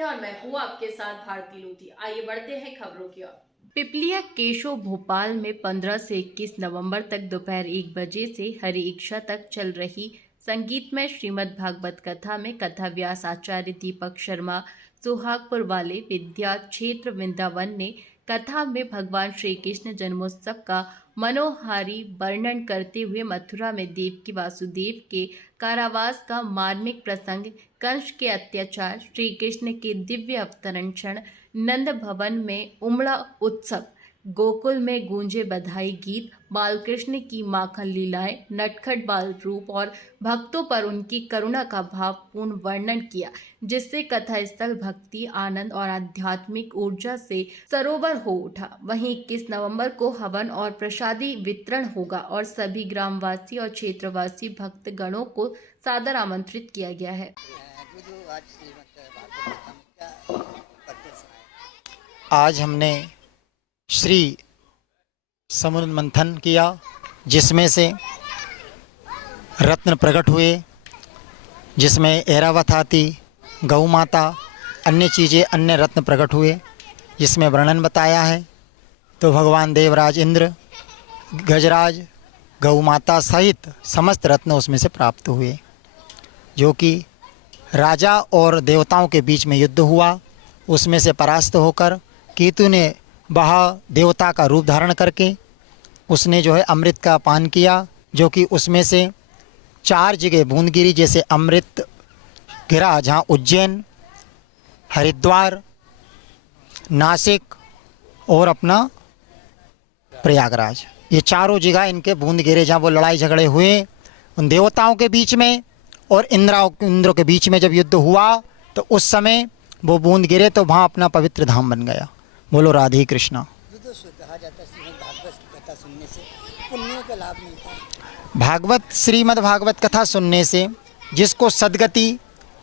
है और मैं हूँ आपके साथ भारती लोधी। आइए बढ़ते हैं खबरों की ओर। पिपलिया केशव भोपाल में 15 से 21 नवंबर तक दोपहर 1 बजे से हरि इच्छा तक चल रही संगीतमय श्रीमद् भागवत कथा में कथा व्यास आचार्य दीपक शर्मा सुहागपुर वाले विद्या क्षेत्र वृंदावन ने कथा में भगवान श्री कृष्ण जन्मोत्सव का मनोहारी वर्णन करते हुए मथुरा में देवकी वासुदेव के कारावास का मार्मिक प्रसंग, कंस के अत्याचार, श्री कृष्ण के दिव्य अवतरण क्षण, नंद भवन में उमड़ा उत्सव, गोकुल में गूंजे बधाई गीत, बालकृष्ण की माखन लीलाएं, नटखट बाल रूप और भक्तों पर उनकी करुणा का भावपूर्ण वर्णन किया, जिससे कथा स्थल भक्ति, आनंद और आध्यात्मिक ऊर्जा से सरोवर हो उठा। वहीं 21 नवंबर को हवन और प्रसादी वितरण होगा और सभी ग्रामवासी और क्षेत्रवासी भक्तगणों को सादर आमंत्रित किया गया है। आज हमने श्री समुद्र मंथन किया, जिसमें से रत्न प्रकट हुए, जिसमें ऐरावत हाथी, गौ माता, अन्य चीज़ें, अन्य रत्न प्रकट हुए, जिसमें वर्णन बताया है। तो भगवान देवराज इंद्र, गजराज, गौ माता सहित समस्त रत्न उसमें से प्राप्त हुए, जो कि राजा और देवताओं के बीच में युद्ध हुआ। उसमें से परास्त होकर केतु ने वह देवता का रूप धारण करके उसने जो है अमृत का पान किया, जो कि उसमें से 4 जगह बूंद गिरी। जैसे अमृत गिरा जहाँ उज्जैन, हरिद्वार, नासिक और अपना प्रयागराज, ये चारों जगह इनके बूंद गिरे, जहाँ वो लड़ाई झगड़े हुए उन देवताओं के बीच में और इंद्रों के बीच में। जब युद्ध हुआ तो उस समय वो बूंद गिरे तो वहाँ अपना पवित्र धाम बन गया। बोलो राधे कृष्णा। कहा जाता है श्रीमद् भागवत कथा सुनने से पुण्यों का लाभ मिलता है। भागवत श्रीमद् भागवत कथा सुनने से जिसको सदगति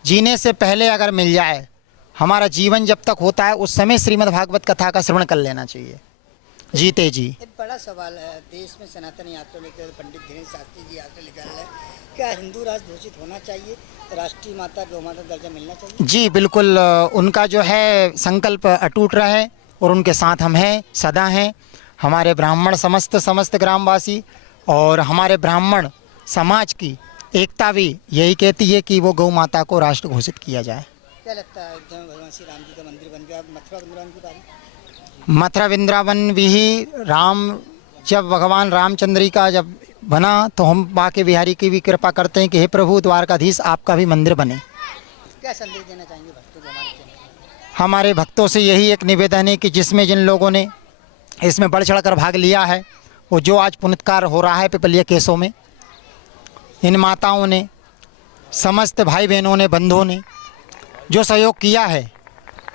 जीने से पहले अगर मिल जाए, हमारा जीवन जब तक होता है उस समय श्रीमद् भागवत कथा का श्रवण कर लेना चाहिए जीते जी। एक बड़ा सवाल है, देश में सनातन यात्रा लेकर पंडित धीरेन्द्र शास्त्री जी यात्रा निकाल रहे हैं, क्या हिंदू राष्ट्र घोषित होना चाहिए, राष्ट्रीय माता गौ माता दर्जा मिलना चाहिए? जी बिल्कुल, उनका जो है संकल्प अटूट रहे और उनके साथ हम हैं, सदा हैं। हमारे ब्राह्मण समस्त ग्रामवासी और हमारे ब्राह्मण समाज की एकता भी यही कहती है कि वो गौ माता को राष्ट्र घोषित किया जाए। क्या लगता है भगवान श्री राम जी का मंदिर बन गया, मथुरा वृंदावन की बारी? मथुरा वृंदावन भी राम, जब भगवान रामचंद्र का जब बना तो हम बाके बिहारी की भी कृपा करते हैं कि हे प्रभु द्वारकाधीश आपका भी मंदिर बने। क्या संदेश देना चाहेंगे भक्तों को? हमारे भक्तों से यही एक निवेदन है कि जिसमें जिन लोगों ने इसमें बढ़ चढ़ कर भाग लिया है, वो जो आज पुण्यकार हो रहा है पिपलिया केसों में, इन माताओं ने, समस्त भाई बहनों ने, बंधुओं ने जो सहयोग किया है,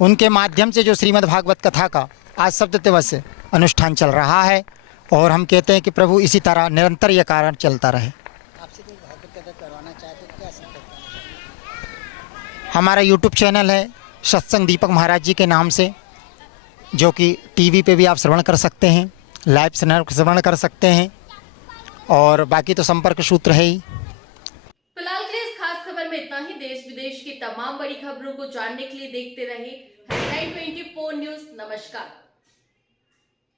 उनके माध्यम से जो श्रीमद् भागवत कथा का आज सप्त दिवस अनुष्ठान चल रहा है। और हम कहते हैं कि प्रभु इसी तरह निरंतर यह कार्य चलता रहे। आपसे कोई भागवत कथा करवाना चाहे तो क्या संपर्क करना चाहिए? हमारा यूट्यूब चैनल है सत्संग दीपक महाराज जी के नाम से, जो कि टीवी पे भी आप श्रवण कर सकते हैं, लाइव श्रवण कर सकते हैं, और बाकी तो संपर्क सूत्र है ही। फिलहाल के लिए इस खास खबर में इतना ही। देश विदेश की तमाम बड़ी खबरों को जानने के लिए देखते रहे हेडलाइन 24 न्यूज। नमस्कार।